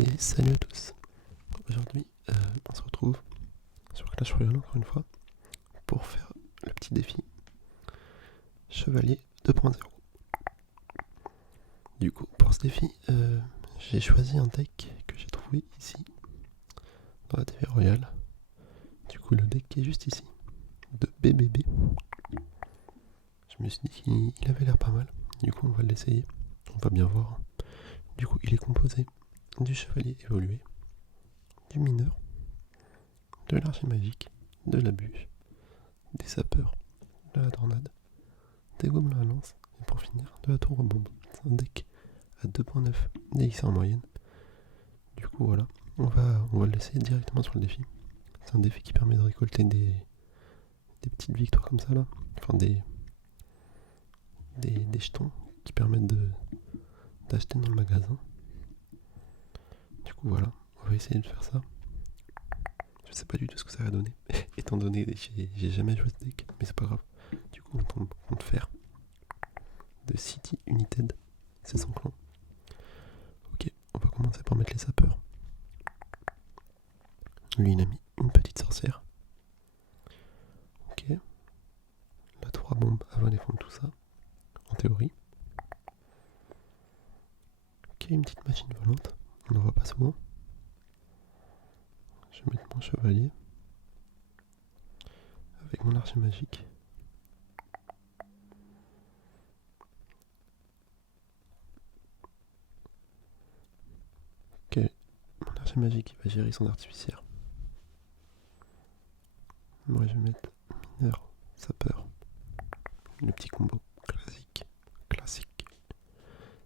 Et salut à tous. Aujourd'hui, on se retrouve sur Clash Royale encore une fois pour faire le petit défi Chevalier 2.0. Du coup, pour ce défi, j'ai choisi un deck que j'ai trouvé ici dans la TV Royale. Du coup, le deck qui est juste ici, de BBB. Je me suis dit qu'il avait l'air pas mal. Du coup, on va l'essayer. On va bien voir. Du coup, il est composé du chevalier évolué, du mineur, de l'archimagique, de la bûche, des sapeurs, de la tornade, des gobelins à lance, et pour finir, de la tour à bombe. C'est un deck à 2.9 DX en moyenne. Du coup, voilà, on va le laisser directement sur le défi. C'est un défi qui permet de récolter des petites victoires comme ça là, enfin des jetons qui permettent d'acheter dans le magasin. Du coup, voilà, on va essayer de faire ça. Je sais pas du tout ce que ça va donner, étant donné que j'ai jamais joué ce deck, mais c'est pas grave. Du coup, on compte faire de City United, c'est son clan. Ok, on va commencer par mettre les sapeurs. Lui, il a mis une petite sorcière. Ok. La 3 bombes avant de défendre tout ça, en théorie. Ok, une petite machine volante. On n'en voit pas souvent. Je vais mettre mon chevalier avec mon archer magique. Ok, mon archer magique il va gérer son artificière. Moi je vais mettre mineur, sapeur. Le petit combo classique.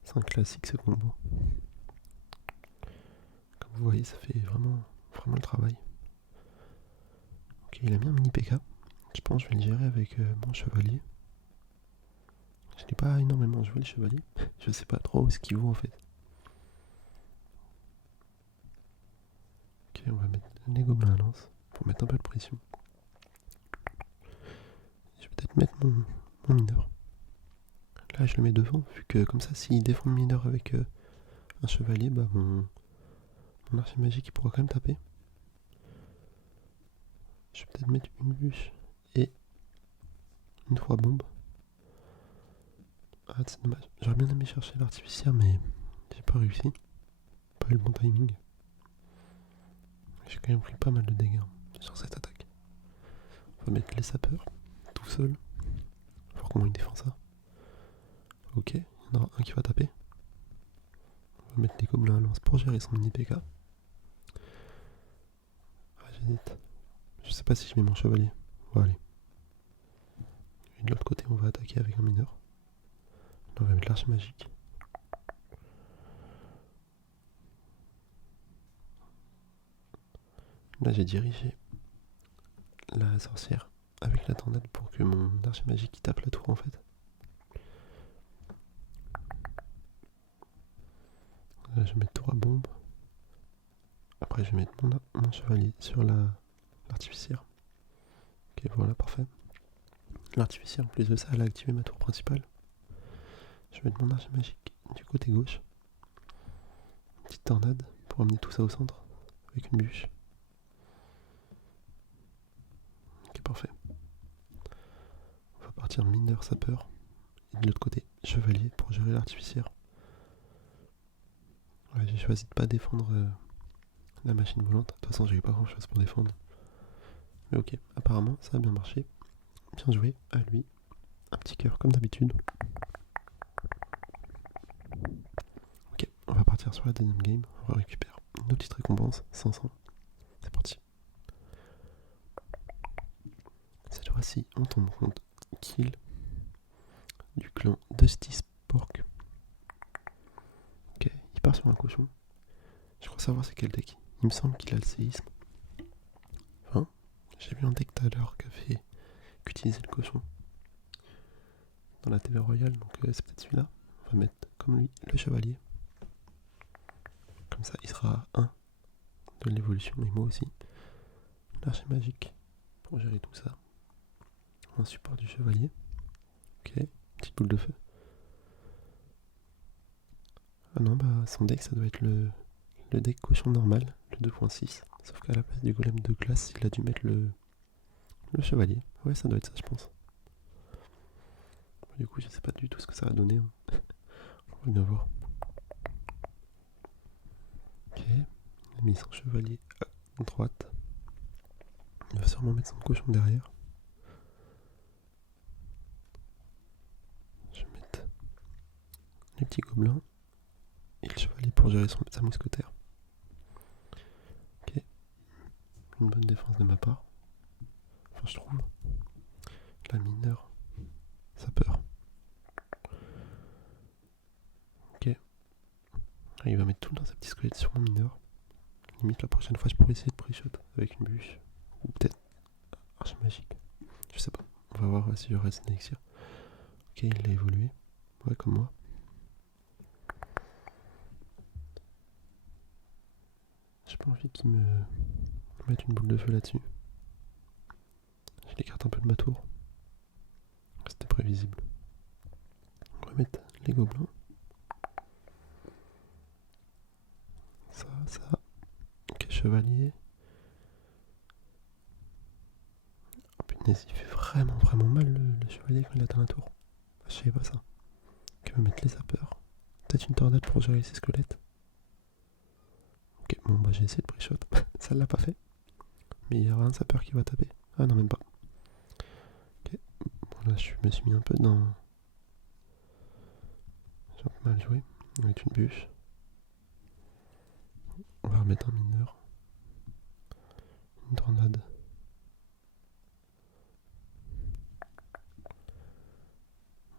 C'est un classique ce combo. Comme vous voyez, ça fait vraiment le travail. Ok, il a mis un mini PK. Je pense que je vais le gérer avec mon chevalier. Je n'ai pas énormément joué le chevalier. Je sais pas trop ce qu'il vaut en fait. Ok, on va mettre les gobelins à lance pour mettre un peu de pression. Je vais peut-être mettre mon mineur. Là, je le mets devant, vu que comme ça, s'il défend le mineur avec un chevalier, bah mon archer magique il pourra quand même taper. Je vais peut-être mettre une bûche et une 3 bombes. Ah, c'est dommage. J'aurais bien aimé chercher l'artificière, mais j'ai pas réussi. Pas eu le bon timing. J'ai quand même pris pas mal de dégâts sur cette attaque. On va mettre les sapeurs, tout seul. Voir comment il défend ça. Ok, il y en aura un qui va taper. On va mettre les gobelins à lance pour gérer son mini PK. Ah, j'hésite. Je sais pas si je mets mon chevalier. On va aller. Et de l'autre côté, on va attaquer avec un mineur. On va mettre l'arche magique. Là, j'ai dirigé la sorcière avec la tornade pour que mon archer magique tape la tour en fait. Là, je vais mettre 3 bombes. Après, je vais mettre mon chevalier sur l'artificière. Ok, voilà, parfait. L'artificière, en plus de ça, elle a activé ma tour principale. Je vais mettre mon archer magique du côté gauche. Une petite tornade pour amener tout ça au centre avec une bûche. Ok, parfait. On va partir mineur sapeur. Et de l'autre côté, chevalier pour gérer l'artificière. Ouais, j'ai choisi de pas défendre la machine volante. De toute façon, j'avais pas grand chose pour défendre. Mais ok, apparemment, ça a bien marché. Bien joué à lui. Un petit cœur comme d'habitude. Ok, on va partir sur la deuxième game. On va récupérer nos petites récompenses. 500. C'est parti. Cette fois-ci, on tombe contre kill du clan Dusty Spork. Ok, il part sur un cochon. Je crois savoir c'est quel deck. Il me semble qu'il a le séisme. Enfin, j'ai vu un deck tout à l'heure qu'utilisait le cochon dans la TV Royale, donc c'est peut-être celui-là. On va mettre comme lui le chevalier. Comme ça, il sera à 1 de l'évolution, et moi aussi. L'archer magique pour gérer tout ça. Un support du chevalier. Ok, petite boule de feu. Ah non, bah son deck ça doit être le le deck cochon normal, le 2.6. Sauf qu'à la place du golem de glace, il a dû mettre le chevalier. Ouais, ça doit être ça, je pense. Du coup, je sais pas du tout ce que ça va donner. Hein. On va bien voir. Ok, il a mis son chevalier à droite. Il va sûrement mettre son cochon derrière. Je vais mettre les petits gobelins et le chevalier pour gérer sa mousquetaire. Ok, une bonne défense de ma part. Enfin, je trouve. La mineur, ça peur. Ok. Il va mettre tout dans sa petite squelette sur mon mineur. Limite, la prochaine fois, je pourrais essayer de pre-shot avec une bûche. Ou peut-être arche magique. Je sais pas. On va voir si je reste un élixir. Ok, il a évolué. Ouais, comme moi. J'ai pas envie qu'il me mette une boule de feu là-dessus. Je l'écarte un peu de ma tour. C'était prévisible. On va mettre les gobelins. Ça. Ok, chevalier. Oh punaise, il fait vraiment mal le chevalier quand il atteint la tour. Je savais pas ça. Ok, on va mettre les sapeurs. Peut-être une tornade pour gérer ses squelettes. Ok, bon bah j'ai essayé de pre-shot. Ça l'a pas fait. Mais il y aura un sapeur qui va taper. Ah non, même pas. Ok, bon là je me suis mis un peu dans... J'ai un peu mal joué. On va mettre une bûche. On va remettre un mineur. Une tornade.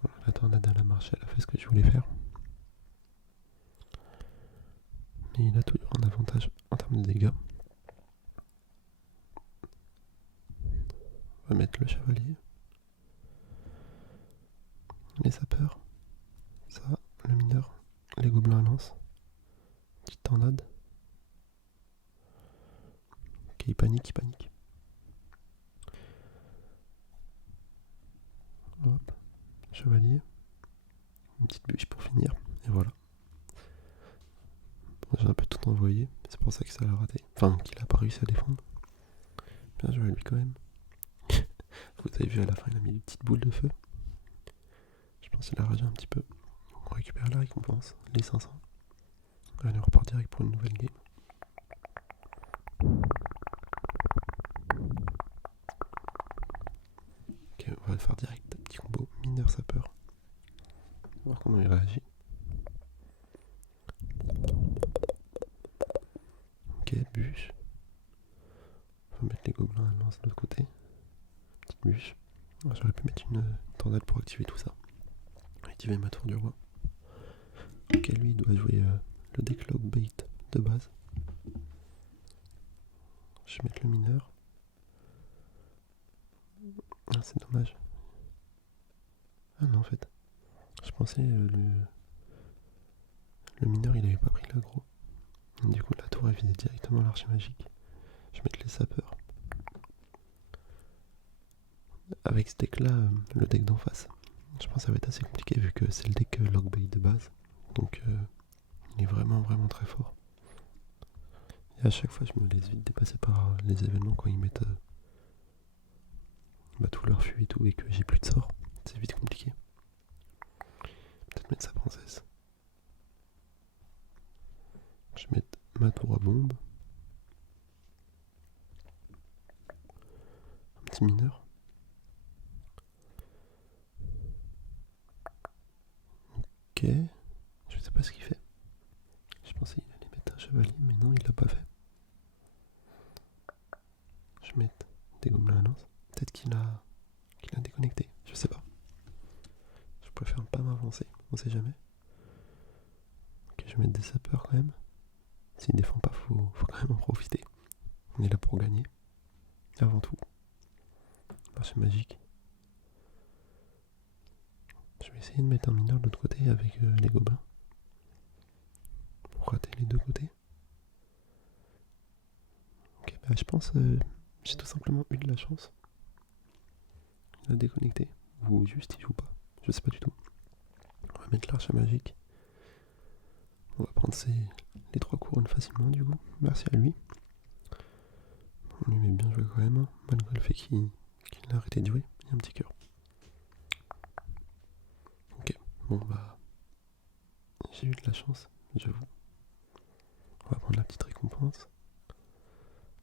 Voilà, la tornade elle a marché, elle a fait ce que je voulais faire. Mais il a toujours un avantage en termes de dégâts. On va mettre le chevalier. Les sapeurs. Ça, le mineur. Les gobelins à lance. Petite tornade. Ok, il panique. Hop. Chevalier. Une petite bûche pour finir. Et voilà. Bon, j'ai un peu tout envoyé. C'est pour ça que ça a raté. Enfin, qu'il a pas réussi à défendre. Bien joué à lui quand même. Vous avez vu à la fin, il a mis des petites boules de feu. Je pense qu'il a ragé un petit peu. On récupère la récompense, les 500. Allez, on repart direct pour une nouvelle game. Ok, on va le faire direct. Petit combo mineur sapeur. On va voir comment il réagit. Ok, bûche. On va mettre les gobelins à lance de l'autre côté. Petite bûche. J'aurais pu mettre une tornade pour activer tout ça. Activer ma tour du roi. Ok, lui il doit jouer le deck log bait de base. Je vais mettre le mineur. Ah, c'est dommage. Ah non, en fait. Je pensais le mineur il avait pas pris l'aggro. Du coup, la tour elle visait directement l'archer magique. Je vais mettre les sapeurs. Avec ce deck là, le deck d'en face, je pense que ça va être assez compliqué vu que c'est le deck log bait de base. Donc il est vraiment très fort. Et à chaque fois, je me laisse vite dépasser par les événements quand ils mettent tout leur fuite et tout, et que j'ai plus de sorts. C'est vite compliqué. Peut-être mettre sa princesse. Je vais mettre ma tour à bombe. Un petit mineur. Ok. Je sais pas ce qu'il fait. Je pensais qu'il allait mettre un chevalier, mais non, il l'a pas fait. Je vais mettre des gobelins à lance. Peut-être qu'il a déconnecté. Je sais pas. Je préfère pas m'avancer. On sait jamais. Ok, je vais mettre des sapeurs quand même. S'il défend pas, faut quand même en profiter. On est là pour gagner. Avant tout. Marché magique. Je vais essayer de mettre un mineur de l'autre côté avec les gobelins. Pour rater les deux côtés. Ok, bah je pense j'ai tout simplement eu de la chance. Il a déconnecté. Ou juste il joue pas. Je sais pas du tout. On va mettre l'arche magique. On va prendre les 3 couronnes facilement du coup. Merci à lui. On lui met bien joué quand même, hein, malgré le fait qu'il a arrêté de jouer. Il y a un petit cœur. Ok, bon bah... J'ai eu de la chance, j'avoue. On va prendre la petite récompense.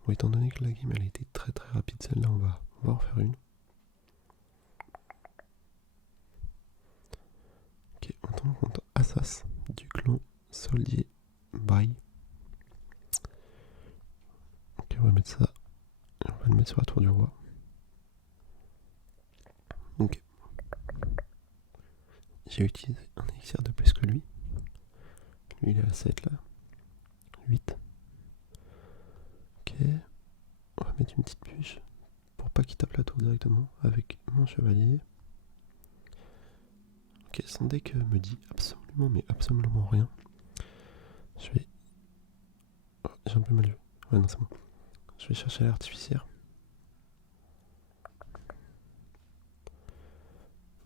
Bon, étant donné que la game elle a été très très rapide, celle-là on va en faire une. Ok, on tombe contre Assas du clan Soldier Bye. Ok, on va mettre ça. On va le mettre sur la tour du roi. Ok. J'ai utilisé un élixir de plus que lui. Lui il est à 7 là. 8. Ok. On va mettre une petite bûche pour pas qu'il tape la tour directement avec mon chevalier. Ok, son deck me dit absolument mais absolument rien. Je vais... Oh, j'ai un peu mal joué. Ouais non c'est bon. Je vais chercher l'artificière.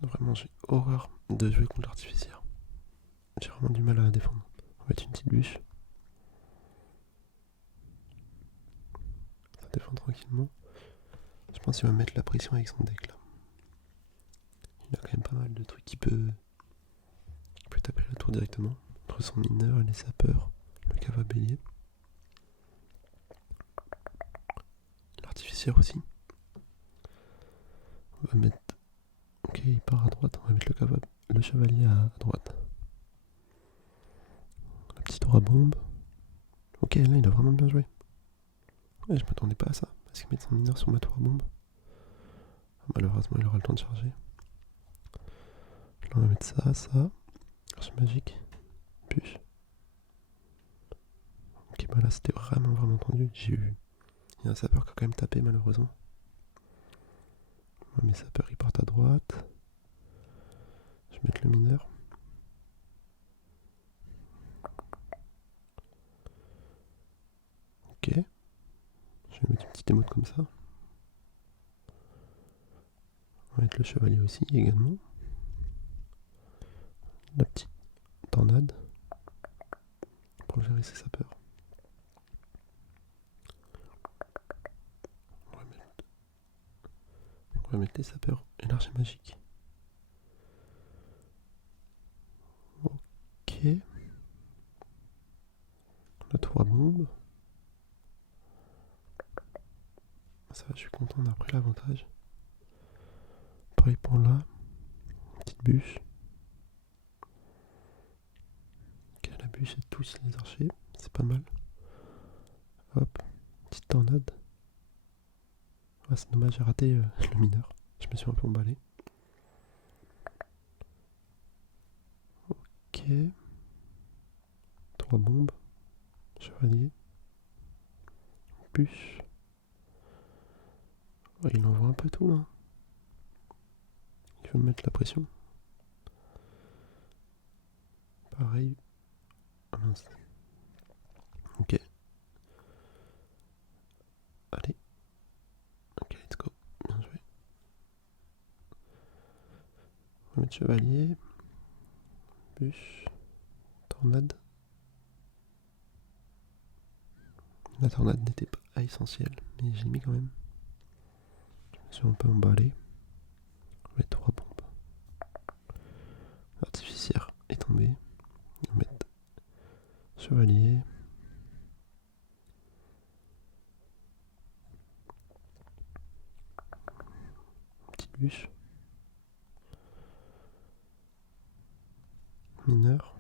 Vraiment j'ai horreur de jouer contre l'artificière. J'ai vraiment du mal à la défendre. On va mettre une petite bûche. Ça défend tranquillement. Je pense qu'il va mettre la pression avec son deck là. Il a quand même pas mal de trucs qui peut taper la tour directement. Entre son mineur et les sapeurs. Le cava bélier. L'artificière aussi. On va mettre... Ok, il part à droite. On va mettre le chevalier à droite. La petite tour à bombe. Ok, là il a vraiment bien joué. Ouais, je m'attendais pas à ça. Parce qu'il met son mineur sur ma tour à bombe. Malheureusement, il aura le temps de charger. Là, on va mettre ça. Arche magique. Bûche. Ok, bah là, c'était vraiment tendu. Il y a un sapeur qui a quand même tapé, malheureusement. Mes sapeurs, ils partent à droite. Je vais mettre le mineur. Ok. Je vais mettre une petite émote comme ça. On va mettre le chevalier aussi, également. La petite tornade. Pour gérer ses sapeurs. On va mettre les sapeurs et l'archer magique. Ok. La tour à bombe. Ça va, je suis content, on a pris l'avantage. Pareil pour là. Petite bûche. Ok, la bûche et tous les archers. C'est pas mal. Hop. Petite tornade. Ah, c'est dommage, j'ai raté le mineur. Je me suis un peu emballé. Ok. 3 bombes. Chevalier. Bûche. Oh, il envoie un peu tout là. Il veut me mettre la pression. Pareil. Ah mince. Ok. Allez. Ok, let's go. Bien joué. On va mettre chevalier. Bûche. Tornade. La tornade n'était pas essentielle, mais j'ai mis quand même. Je me suis un peu emballé. On va mettre 3 bombes. L'artificière est tombé. On va mettre chevalier. Petite bûche. Mineur.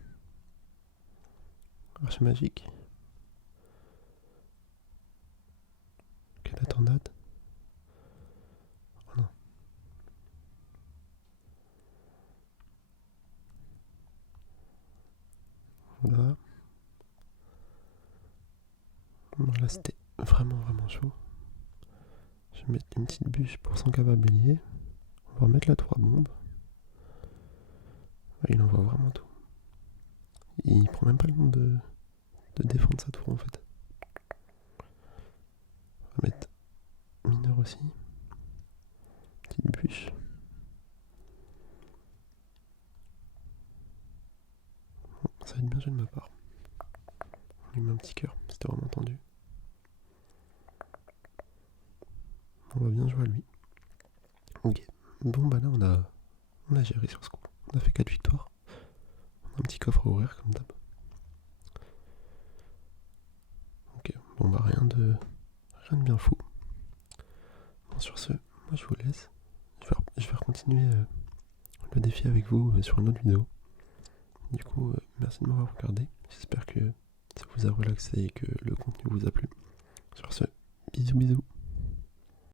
Archer magique. Ok, la tornade. Oh non. Voilà. Bon, là c'était vraiment chaud. Je vais mettre une petite bûche pour son cava bélier. On va remettre la 3 bombes. Il envoie vraiment tout. Il prend même pas le temps de défendre sa tour en fait. On va mettre mineur aussi. Petite bûche. Ça va être bien joué de ma part. lui met un petit cœur, c'était vraiment tendu. On va bien jouer à lui. Ok. Bon bah là on a géré sur ce coup. On a fait 4 victoires. On a un petit coffre à ouvrir comme d'hab. Ok, bon bah rien de bien fou. Bon, sur ce, moi je vous laisse. Je vais continuer le défi avec vous sur une autre vidéo. Du coup, merci de m'avoir regardé. J'espère que ça vous a relaxé et que le contenu vous a plu. Sur ce, bisous bisous.